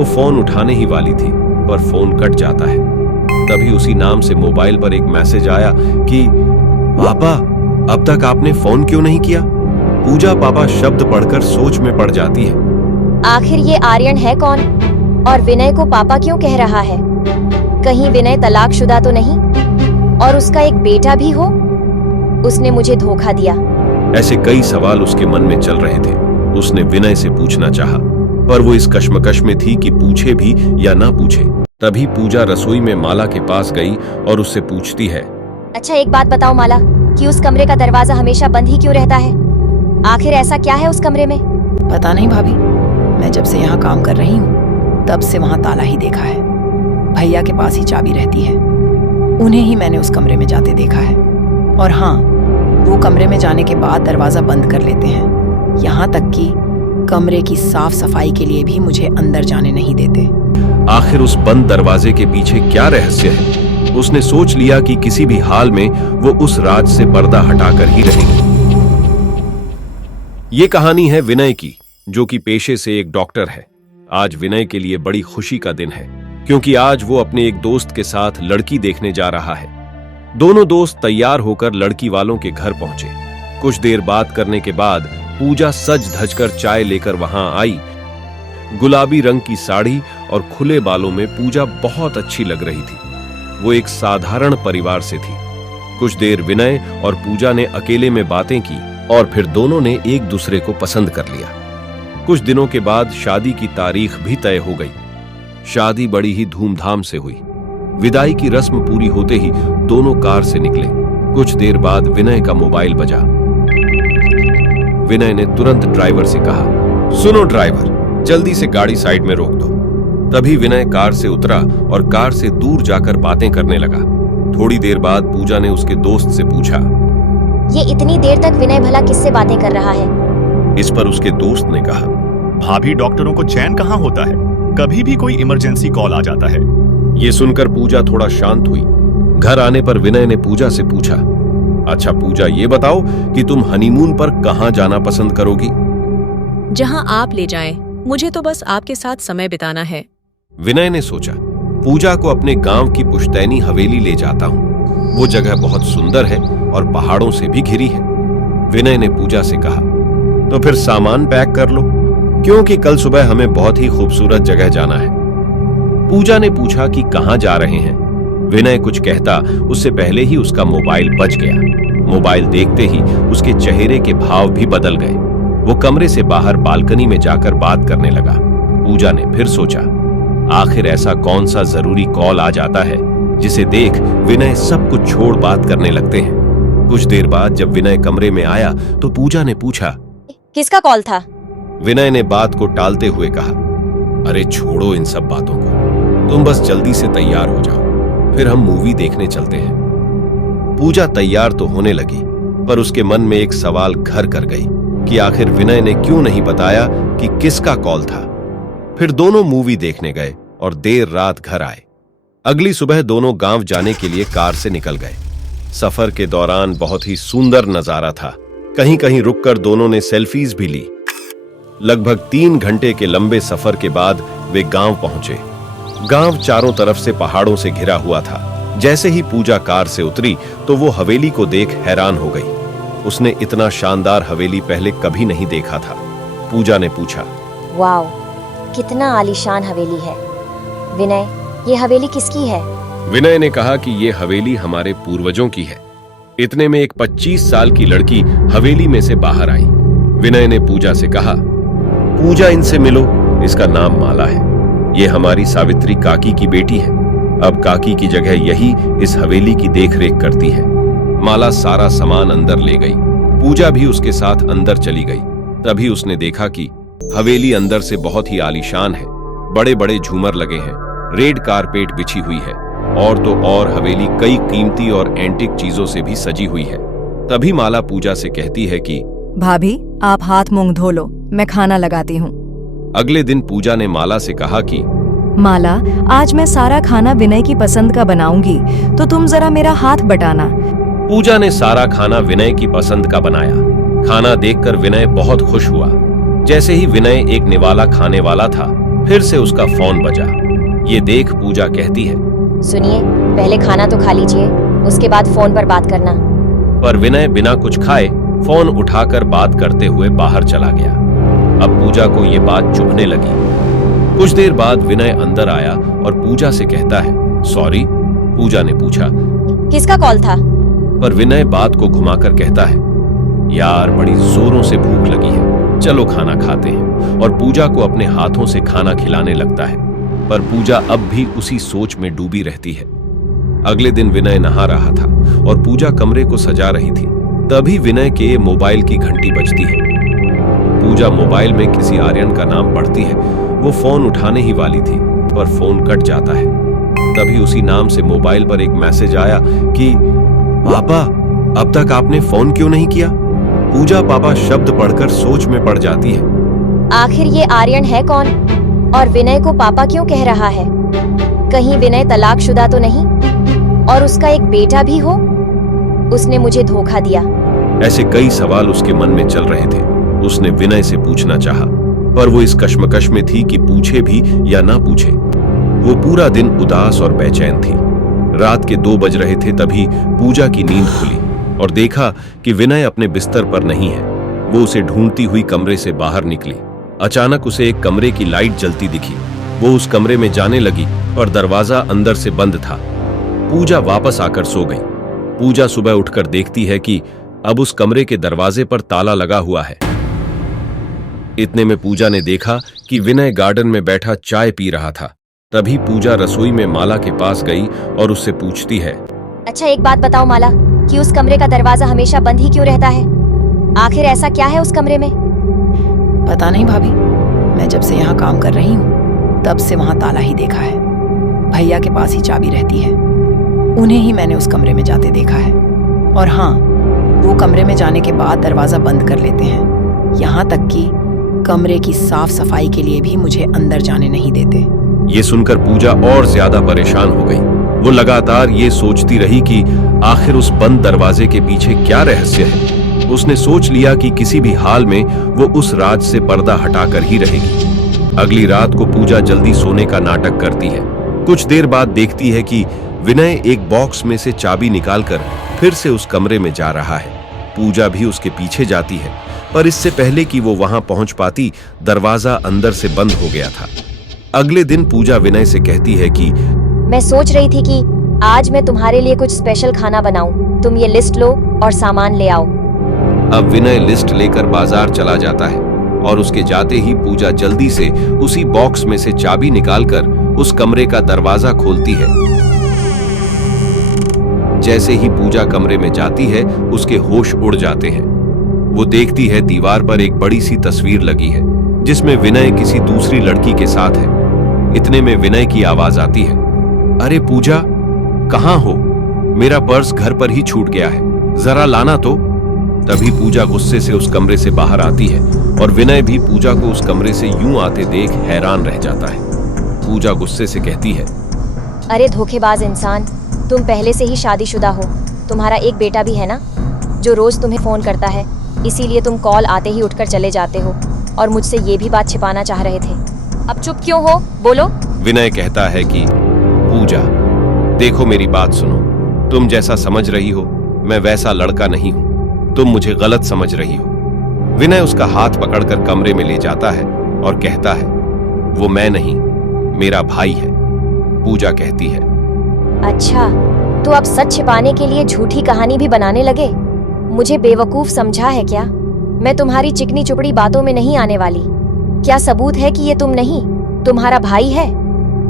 वो फोन उठाने ही वाली थी, पर फोन कट जाता है। तभी उसी नाम से मोबाइल पर एक मैसेज आया कि पापा, अब तक आपने फोन क्यों नहीं किया। पूजा पापा शब्द पढ़कर सोच में पड़ जाती है। आखिर ये आर्यन है कौन और विनय को पापा क्यों कह रहा है? कहीं विनय तलाकशुदा तो नहीं और उसका एक बेटा भी हो? उसने मुझे धोखा दिया। ऐसे कई सवाल उसके मन में चल रहे थे। उसने विनय से पूछना चाहा, पर वो इस कश्मकश में थी कि पूछे भी या ना पूछे। तभी पूजा रसोई में माला के पास गई और उससे पूछती है, अच्छा एक बात बताओ माला, कि उस कमरे का दरवाजा हमेशा बंद ही क्यों रहता है? आखिर ऐसा क्या है उस कमरे में? पता नहीं भाभी, मैं जब से यहाँ काम कर रही हूँ तब से वहाँ ताला ही देखा है। भैया के पास ही चाबी रहती है, उन्हें ही मैंने उस कमरे में जाते देखा है। और हाँ, वो कमरे में जाने के बाद दरवाजा बंद कर लेते हैं। यहाँ तक कि कमरे की साफ सफाई के लिए भी मुझे अंदर जाने नहीं देते। आखिर उस बंद दरवाजे के पीछे क्या रहस्य है? उसने सोच लिया कि किसी भी हाल में वो उस राज से पर्दा हटाकर ही रहेगी। ये कहानी है विनय की, जो कि पेशे से एक डॉक्टर है। आज विनय के लिए बड़ी खुशी का दिन है, क्योंकि आज वो अपने एक दोस्त के साथ लड़की देखने जा रहा है। दोनों दोस्त तैयार होकर लड़की वालों के घर पहुंचे। कुछ देर बात करने के बाद पूजा सज धज कर चाय लेकर वहां आई। गुलाबी रंग की साड़ी और खुले बालों में पूजा बहुत अच्छी लग रही थी। वो एक साधारण परिवार से थी। कुछ देर विनय और पूजा ने अकेले में बातें की और फिर दोनों ने एक दूसरे को पसंद कर लिया। कुछ दिनों के बाद शादी की तारीख भी तय हो गई। शादी बड़ी ही धूमधाम से हुई। विदाई की रस्म पूरी होते ही दोनों कार से निकले। कुछ देर बाद विनय का मोबाइल बजा। विनय ने तुरंत ड्राइवर से कहा, सुनो ड्राइवर, जल्दी से गाड़ी साइड में रोक दो। तभी विनय कार से उतरा और कार से दूर जाकर बातें करने लगा। थोड़ी देर बाद पूजा ने उसके दोस्त से पूछा, ये इतनी देर तक विनय भला किससे बातें कर रहा है? इस पर उसके दोस्त ने कहा, भाभी, डॉक्टरों को चैन कहाँ होता है, कभी भी कोई इमरजेंसी कॉल आ जाता है। ये सुनकर पूजा थोड़ा शांत हुई। घर आने पर विनय ने पूजा से पूछा, अच्छा पूजा, ये बताओ कि तुम हनीमून पर कहाँ जाना पसंद करोगी? जहां आप ले जाएं, मुझे तो बस आपके साथ समय बिताना है। विनय ने सोचा, पूजा को अपने गांव की पुश्तैनी हवेली ले जाता हूँ। वो जगह बहुत सुंदर है और पहाड़ों से भी घिरी है। विनय ने पूजा से कहा, तो फिर सामान पैक कर लो, क्योंकि कल सुबह हमें बहुत ही खूबसूरत जगह जाना है। पूजा ने पूछा कि कहाँ जा रहे हैं। विनय कुछ कहता उससे पहले ही उसका मोबाइल बज गया। मोबाइल देखते ही उसके चेहरे के भाव भी बदल गए। वो कमरे से बाहर बालकनी में जाकर बात करने लगा। पूजा ने फिर सोचा, आखिर ऐसा कौन सा जरूरी कॉल आ जाता है जिसे देख विनय सब कुछ छोड़ बात करने लगते हैं। कुछ देर बाद जब विनय कमरे में आया तो पूजा ने पूछा, किसका कॉल था? विनय ने बात को टालते हुए कहा, अरे छोड़ो इन सब बातों को, तुम बस जल्दी से तैयार हो जाओ, फिर हम मूवी देखने चलते हैं। पूजा तैयार तो होने लगी, पर उसके मन में एक सवाल घर कर गई कि आखिर विनय ने क्यों नहीं बताया कि किसका कॉल था। फिर दोनों मूवी देखने गए और देर रात घर आए। अगली सुबह दोनों गांव जाने के लिए कार से निकल गए। सफर के दौरान बहुत ही सुंदर नजारा था। कहीं कहीं रुककर दोनों ने सेल्फीज भी ली। लगभग 3 घंटे के लंबे सफर के बाद वे गांव पहुंचे। गांव चारों तरफ से पहाड़ों से घिरा हुआ था। जैसे ही पूजा कार से उतरी तो वो हवेली को देख हैरान हो गई। उसने इतना शानदार हवेली पहले कभी नहीं देखा था। पूजा ने पूछा, वाओ, कितना आलीशान हवेली है। विनय, ये हवेली किसकी है? विनय ने कहा कि ये हवेली हमारे पूर्वजों की है। इतने में एक 25 साल की लड़की हवेली में से बाहर आई। विनय ने पूजा से कहा, पूजा, इनसे मिलो, इसका नाम माला है। ये हमारी सावित्री काकी की बेटी है। अब काकी की जगह यही इस हवेली की देखरेख करती है। माला सारा सामान अंदर ले गई। पूजा भी उसके साथ अंदर चली गई। तभी उसने देखा कि हवेली अंदर से बहुत ही आलीशान है। बड़े बड़े झूमर लगे हैं, रेड कारपेट बिछी हुई है और तो और हवेली कई कीमती और एंटिक चीजों से भी सजी हुई है। तभी माला पूजा से कहती है कि भाभी, आप हाथ मुंह धो लो, मैं खाना लगाती हूँ। अगले दिन पूजा ने माला से कहा कि माला, आज मैं सारा खाना विनय की पसंद का बनाऊंगी, तो तुम जरा मेरा हाथ बटाना। पूजा ने सारा खाना विनय की पसंद का बनाया। खाना देखकर विनय बहुत खुश हुआ। जैसे ही विनय एक निवाला खाने वाला था, फिर से उसका फोन बजा। ये देख पूजा कहती है, सुनिए, पहले खाना तो खा लीजिए, उसके बाद फोन पर बात करना। पर विनय बिना कुछ खाए फोन उठाकर बात करते हुए बाहर चला गया। अब पूजा को ये बात चुभने लगी। कुछ देर बाद विनय अंदर आया और पूजा से कहता है, सॉरी। पूजा ने पूछा, किसका कॉल था? पर विनय बात को घुमाकर कहता है, यार बड़ी जोरों से भूख लगी है, चलो खाना खाते हैं। और पूजा को अपने हाथों से खाना खिलाने लगता है। पर पूजा अब भी उसी सोच में डूबी रहती है। अगले दिन विनय नहा रहा था और पूजा कमरे को सजा रही थी। तभी विनय के मोबाइल की घंटी बजती है। पूजा मोबाइल में किसी आर्यन का नाम पढ़ती है। वो फोन उठाने ही वाली थी, पर फोन कट जाता है। तभी उसी नाम से मोबाइल पर एक मैसेज आया कि पापा, अब तक आपने फोन क्यों नहीं किया? पूजा पापा शब्द पढ़कर सोच में पड़ जाती है। आखिर ये आर्यन है कौन? और विनय को पापा क्यों कह रहा है? कहीं विनय तलाकशुदा तो नहीं? और उसका एक बेटा भी हो? उसने मुझे धोखा दिया। ऐसे कई सवाल उसके मन में चल रहे थे। उसने विनय से पूछना चाहा, पर वो इस कश्मकश में थी कि पूछे भी या ना पूछे। वो पूरा दिन उदास और बेचैन थी। रात के 2 बज रहे थे तभी पूजा की नींद खुली और देखा कि विनय अपने बिस्तर पर नहीं है। वो उसे ढूंढती हुई कमरे से बाहर निकली। अचानक उसे एक कमरे की लाइट जलती दिखी। वो उस कमरे में जाने लगी और दरवाजा अंदर से बंद था। पूजा वापस आकर सो गई। पूजा सुबह उठकर देखती है कि अब उस कमरे के दरवाजे पर ताला लगा हुआ है। इतने में पूजा ने देखा कि विनय गार्डन में बैठा चाय पी रहा था। तभी पूजा रसोई में माला के पास गई और उससे पूछती है, अच्छा एक बात बताओ माला, कि उस कमरे का दरवाजा हमेशा बंद ही क्यों रहता है? आखिर ऐसा क्या है उस कमरे में? पता नहीं भाभी, मैं जब से यहाँ काम कर रही हूँ तब से वहाँ ताला ही देखा है। भैया के पास ही चाबी रहती है। उन्हें ही मैंने उस कमरे में जाते देखा है। और हाँ, वो कमरे में जाने के बाद दरवाजा बंद कर लेते हैं। यहाँ तक कि कमरे की साफ सफाई के लिए भी मुझे अंदर जाने नहीं देते। ये सुनकर पूजा और ज्यादा परेशान हो गई। वो लगातार ये सोचती रही कि आखिर उस बंद दरवाजे के पीछे क्या रहस्य है। उसने सोच लिया कि किसी भी हाल में वो उस राज से पर्दा हटाकर ही रहेगी। अगली रात को पूजा जल्दी सोने का नाटक करती है। कुछ देर बाद देखती है कि विनय एक बॉक्स में से चाबी निकालकर फिर से उस कमरे में जा रहा है। पूजा भी उसके पीछे जाती है, पर इससे पहले कि वो वहां पहुंच पाती, दरवाजा अंदर से बंद हो गया था। अगले दिन पूजा विनय से कहती है कि मैं सोच रही थी कि आज मैं तुम्हारे लिए कुछ स्पेशल खाना बनाऊं। तुम ये लिस्ट लो और सामान ले आओ। अब विनय लिस्ट लेकर बाजार चला जाता है और उसके जाते ही पूजा जल्दी से उसी बॉक्स में से चाबी निकालकर उस कमरे का दरवाजा खोलती है। जैसे ही पूजा कमरे में जाती है, उसके होश उड़ जाते हैं। वो देखती है दीवार पर एक बड़ी सी तस्वीर लगी है जिसमें विनय किसी दूसरी लड़की के साथ है। इतने में विनय की आवाज आती है, अरे पूजा, कहाँ हो? मेरा पर्स घर पर ही छूट गया है, जरा लाना तो। तभी पूजा गुस्से से उस कमरे से बाहर आती है और विनय भी पूजा को उस कमरे से यूं आते देख हैरान रह जाता है। पूजा गुस्से से कहती है, अरे धोखेबाज इंसान, तुम पहले से ही शादीशुदा हो। तुम्हारा एक बेटा भी है ना, जो रोज तुम्हें फोन करता है। इसीलिए तुम कॉल आते ही उठकर चले जाते हो और मुझसे ये भी बात छिपाना चाह रहे थे। अब चुप क्यों हो? बोलो। विनय कहता है कि पूजा, देखो मेरी बात सुनो। तुम जैसा समझ रही हो मैं वैसा लड़का नहीं हूं। तुम मुझे गलत समझ रही हो। विनय उसका हाथ पकड़कर कमरे में ले जाता है और कहता है, वो मैं नहीं, मेरा भाई है। पूजा कहती है, अच्छा, तो अब सच छिपाने के लिए झूठी कहानी भी बनाने लगे? मुझे बेवकूफ समझा है क्या? मैं तुम्हारी चिकनी चुपड़ी बातों में नहीं आने वाली। क्या सबूत है कि ये तुम नहीं, तुम्हारा भाई है?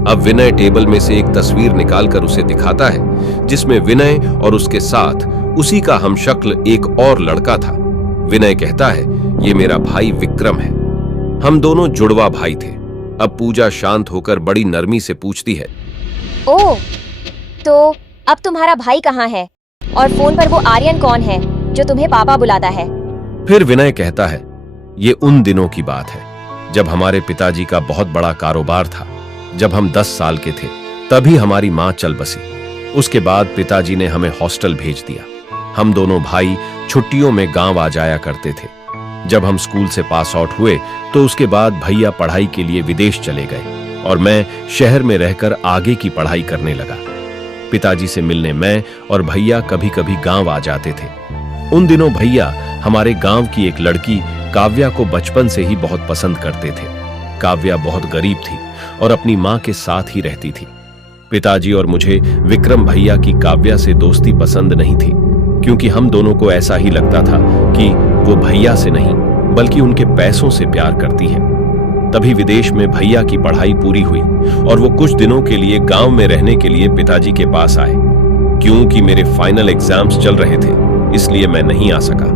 अब विनय टेबल में से एक तस्वीर निकालकर उसे दिखाता है जिसमें विनय और उसके साथ उसी का हमशक्ल एक और लड़का था। विनय कहता है, ये मेरा भाई विक्रम है। हम दोनों जुड़वा भाई थे। अब पूजा शांत होकर बड़ी नरमी से पूछती है, ओह, तो अब तुम्हारा भाई कहाँ है? और फोन पर वो आर्यन कौन है जो तुम्हें पापा बुलाता है? फिर विनय कहता है, ये उन दिनों की बात है जब हमारे पिताजी का बहुत बड़ा कारोबार था। जब हम 10 साल के थे तभी हमारी मां चल बसी। उसके बाद पिताजी ने हमें हॉस्टल भेज दिया। हम दोनों भाई छुट्टियों में गांव आ जाया करते थे। जब हम स्कूल से पास आउट हुए तो उसके बाद भैया पढ़ाई के लिए विदेश चले गए और मैं शहर में रहकर आगे की पढ़ाई करने लगा। पिताजी से मिलने मैं और भैया कभी कभी गांव आ जाते थे। उन दिनों भैया हमारे गांव की एक लड़की काव्या को बचपन से ही बहुत पसंद करते थे। काव्या बहुत गरीब थी और अपनी मां के साथ ही रहती थी। पिताजी और मुझे विक्रम भैया की काव्या से दोस्ती पसंद नहीं थी, क्योंकि हम दोनों को ऐसा ही लगता था कि वो भैया से नहीं बल्कि उनके पैसों से प्यार करती है। तभी विदेश में भैया की पढ़ाई पूरी हुई और वो कुछ दिनों के लिए गांव में रहने के लिए पिताजी के पास आए। क्योंकि मेरे फाइनल एग्जाम्स चल रहे थे इसलिए मैं नहीं आ सका।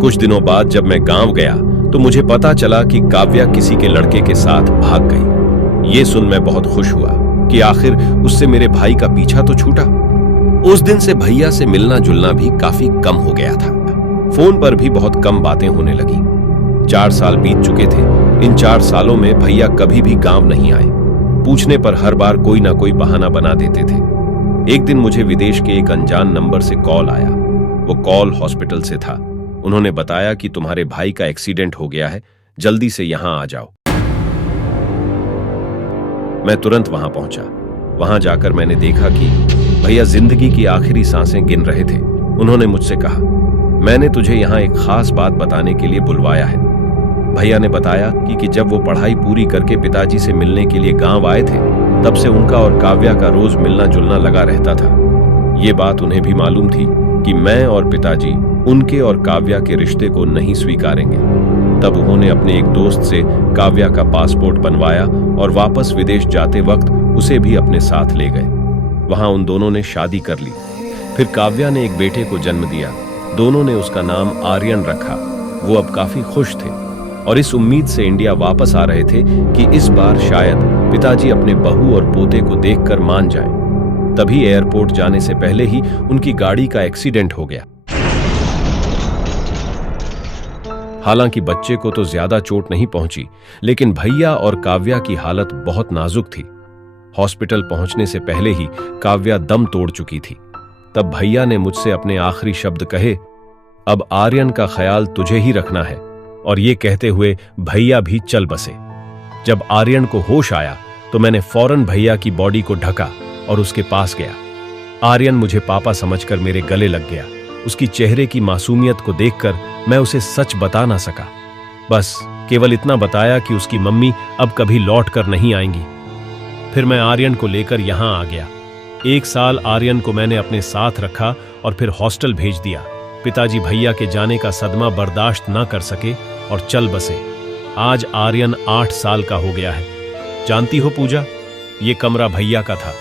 कुछ दिनों बाद जब मैं गांव गया तो मुझे पता चला कि काव्या किसी के लड़के के साथ भाग गई। ये सुन मैं बहुत खुश हुआ कि आखिर उससे मेरे भाई का पीछा तो छूटा। उस दिन से भैया से मिलना जुलना भी काफी कम हो गया था। फोन पर भी बहुत कम बातें होने लगी। 4 साल बीत चुके थे। इन 4 सालों में भैया कभी भी गांव नहीं आए। पूछने पर हर बार कोई ना कोई बहाना बना देते थे। एक दिन मुझे विदेश के एक अनजान नंबर से कॉल आया। वो कॉल हॉस्पिटल से था। उन्होंने बताया कि तुम्हारे भाई का एक्सीडेंट हो गया है, जल्दी से यहां आ जाओ। मैं तुरंत वहां पहुंचा। वहां जाकर मैंने देखा कि भैया जिंदगी की आखिरी सांसें गिन रहे थे। उन्होंने मुझसे कहा, मैंने तुझे यहां एक खास बात बताने के लिए बुलवाया है। भैया ने बताया कि जब वो पढ़ाई पूरी करके पिताजी से मिलने के लिए गांव आए थे तब से उनका और काव्या का रोज मिलना जुलना लगा रहता था। ये बात उन्हें भी मालूम थी कि मैं और पिताजी उनके और काव्या के रिश्ते को नहीं स्वीकारेंगे। तब उन्होंने अपने एक दोस्त से काव्या का पासपोर्ट बनवाया और वापस विदेश जाते वक्त उसे भी अपने साथ ले गए। वहां उन दोनों ने शादी कर ली। फिर काव्या ने एक बेटे को जन्म दिया। दोनों ने उसका नाम आर्यन रखा। वो अब काफी खुश थे और इस उम्मीद से इंडिया वापस आ रहे थे कि इस बार शायद पिताजी अपने बहू और पोते को देखकर मान जाएं। तभी एयरपोर्ट जाने से पहले ही उनकी गाड़ी का एक्सीडेंट हो गया। हालांकि बच्चे को तो ज्यादा चोट नहीं पहुंची, लेकिन भैया और काव्या की हालत बहुत नाजुक थी। हॉस्पिटल पहुंचने से पहले ही काव्या दम तोड़ चुकी थी। तब भैया ने मुझसे अपने आखिरी शब्द कहे, अब आर्यन का ख्याल तुझे ही रखना है। और ये कहते हुए भैया भी चल बसे। जब आर्यन को होश आया तो मैंने फौरन भैया की बॉडी को ढका और उसके पास गया। आर्यन मुझे पापा समझकर मेरे गले लग गया। उसकी चेहरे की मासूमियत को देखकर मैं उसे सच बता ना सका। बस केवल इतना बताया कि उसकी मम्मी अब कभी लौट कर नहीं आएंगी। फिर मैं आर्यन को लेकर यहां आ गया। 1 साल आर्यन को मैंने अपने साथ रखा और फिर हॉस्टल भेज दिया। पिताजी भैया के जाने का सदमा बर्दाश्त ना कर सके और चल बसे। आज आर्यन 8 साल का हो गया है। जानती हो पूजा, ये कमरा भैया का था।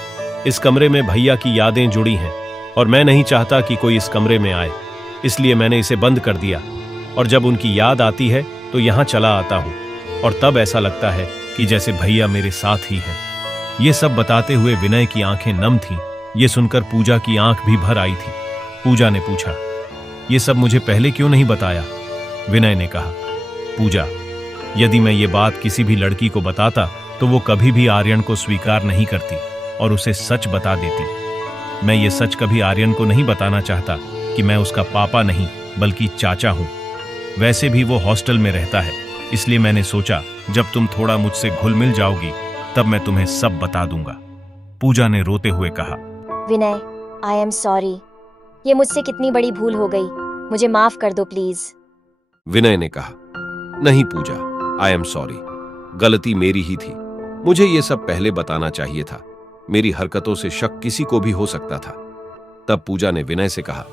इस कमरे में भैया की यादें जुड़ी हैं और मैं नहीं चाहता कि कोई इस कमरे में आए, इसलिए मैंने इसे बंद कर दिया। और जब उनकी याद आती है तो यहाँ चला आता हूँ और तब ऐसा लगता है कि जैसे भैया मेरे साथ ही हैं। ये सब बताते हुए विनय की आंखें नम थीं। ये सुनकर पूजा की आंख भी भर आई थी। पूजा ने पूछा, ये सब मुझे पहले क्यों नहीं बताया? विनय ने कहा, पूजा, यदि मैं ये बात किसी भी लड़की को बताता तो वो कभी भी आर्यन को स्वीकार नहीं करती और उसे सच बता देती। मैं ये सच कभी आर्यन को नहीं बताना चाहता कि मैं उसका पापा नहीं बल्कि चाचा हूं। वैसे भी वो हॉस्टल में रहता है, इसलिए मैंने सोचा जब तुम थोड़ा मुझसे घुल मिल जाओगी तब मैं तुम्हें सब बता दूंगा। पूजा ने रोते हुए कहा, विनय, आई एम सॉरी। ये मुझसे कितनी बड़ी भूल हो गई। मुझे माफ कर दो प्लीज। विनय ने कहा, नहीं पूजा, आई एम सॉरी। गलती मेरी ही थी। मुझे ये सब पहले बताना चाहिए था। मेरी हरकतों से शक किसी को भी हो सकता था। तब पूजा ने विनय से कहा,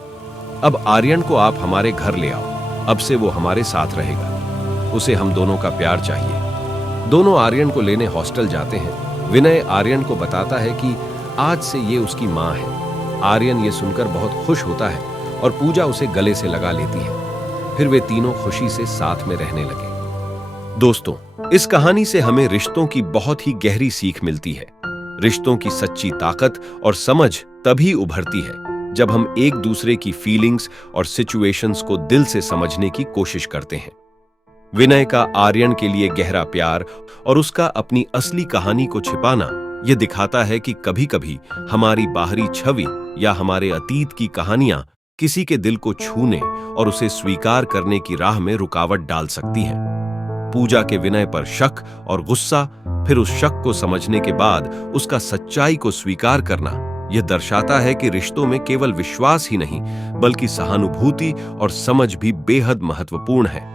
अब आर्यन को आप हमारे घर ले आओ। अब से वो हमारे साथ रहेगा। उसे हम दोनों का प्यार चाहिए। दोनों आर्यन को लेने हॉस्टल जाते हैं। विनय आर्यन को बताता है कि आज से ये उसकी मां है। आर्यन ये सुनकर बहुत खुश होता है और पूजा उसे गले से लगा लेती है। फिर वे तीनों खुशी से साथ में रहने लगे। दोस्तों, इस कहानी से हमें रिश्तों की बहुत ही गहरी सीख मिलती है। रिश्तों की सच्ची ताकत और समझ तभी उभरती है जब हम एक दूसरे की फीलिंग्स और सिचुएशंस को दिल से समझने की कोशिश करते हैं। विनय का आर्यन के लिए गहरा प्यार और उसका अपनी असली कहानी को छिपाना यह दिखाता है कि कभी-कभी हमारी बाहरी छवि या हमारे अतीत की कहानियां किसी के दिल को छूने और उसे स्वीकार करने की राह में रुकावट डाल सकती है। पूजा के विनय पर शक और गुस्सा, फिर उस शक को समझने के बाद उसका सच्चाई को स्वीकार करना, यह दर्शाता है कि रिश्तों में केवल विश्वास ही नहीं बल्कि सहानुभूति और समझ भी बेहद महत्वपूर्ण है।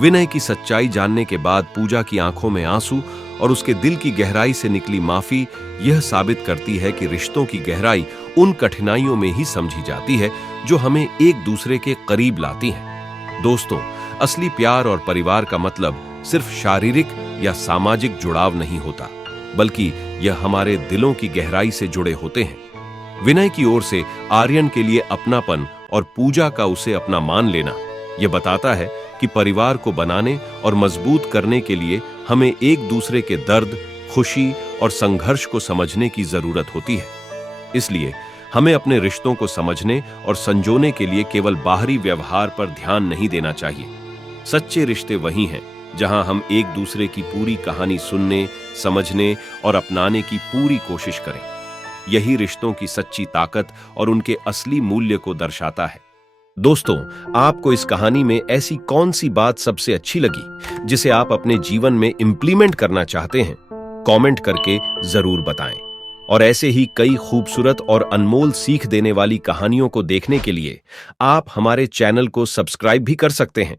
विनय की सच्चाई जानने के बाद पूजा की आंखों में आंसू और उसके दिल की गहराई से निकली माफी यह साबित करती है कि रिश्तों की गहराई उन कठिनाइयों में ही समझी जाती है जो हमें एक दूसरे के करीब लाती हैं। दोस्तों, असली प्यार और परिवार का मतलब सिर्फ शारीरिक या सामाजिक जुड़ाव नहीं होता, बल्कि यह हमारे दिलों की गहराई से जुड़े होते हैं। विनय की ओर से आर्यन के लिए अपनापन और पूजा का उसे अपना मान लेना यह बताता है कि परिवार को बनाने और मजबूत करने के लिए हमें एक दूसरे के दर्द, खुशी और संघर्ष को समझने की जरूरत होती है। इसलिए हमें अपने रिश्तों को समझने और संजोने के लिए केवल बाहरी व्यवहार पर ध्यान नहीं देना चाहिए। सच्चे रिश्ते वही हैं जहां हम एक दूसरे की पूरी कहानी सुनने, समझने और अपनाने की पूरी कोशिश करें। यही रिश्तों की सच्ची ताकत और उनके असली मूल्य को दर्शाता है। दोस्तों, आपको इस कहानी में ऐसी कौन सी बात सबसे अच्छी लगी जिसे आप अपने जीवन में इंप्लीमेंट करना चाहते हैं? कमेंट करके जरूर बताएं। और ऐसे ही कई खूबसूरत और अनमोल सीख देने वाली कहानियों को देखने के लिए आप हमारे चैनल को सब्सक्राइब भी कर सकते हैं।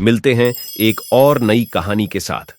मिलते हैं एक और नई कहानी के साथ।